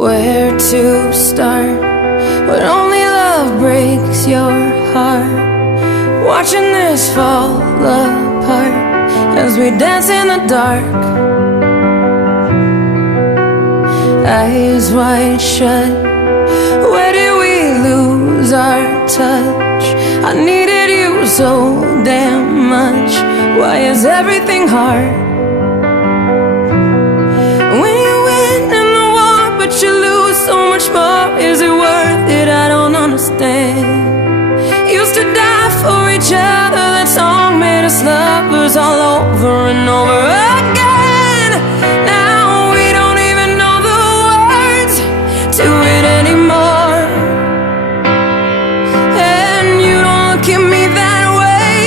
where to start, but only love breaks your heart. Watching this fall apart as we dance in the dark, eyes wide shut. Where did we lose our touch? I needed you so damn much. Why is everything hard? When you win in the war but you lose so much more, is it worth it? I don't understand. Used to die for each other, that song made us lovers all over and over again. Now we don't even know the words to it anymore, and you don't look at me that way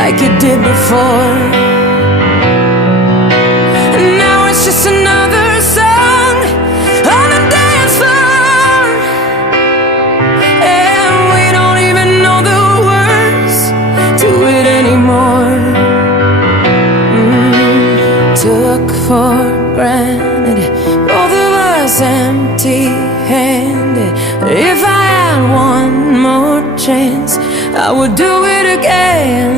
like you did before. And now it's just another song on the dance floor, and we don't even know the words to it anymore. Took for granted, both of us empty-handed. If I had one more chance, I would do it again.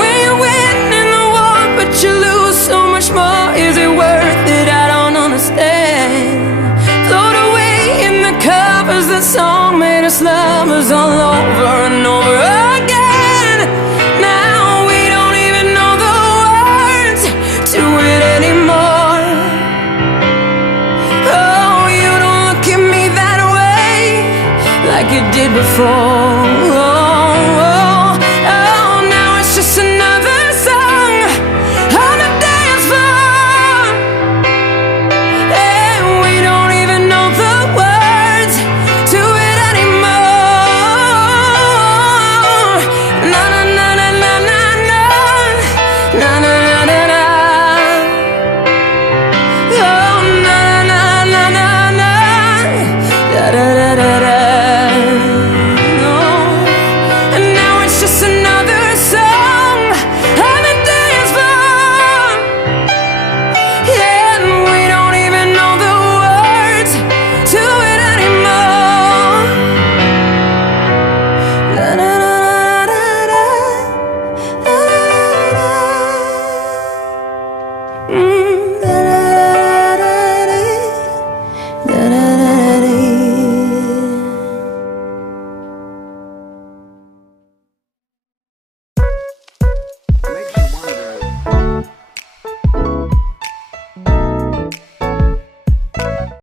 When you win in the war but you lose so much more, is it worth it? I don't understand. Float away in the covers, that song made us lovers all over and over again. Now we don't even know the words to it anymore. Oh, you don't look at me that way like you did before.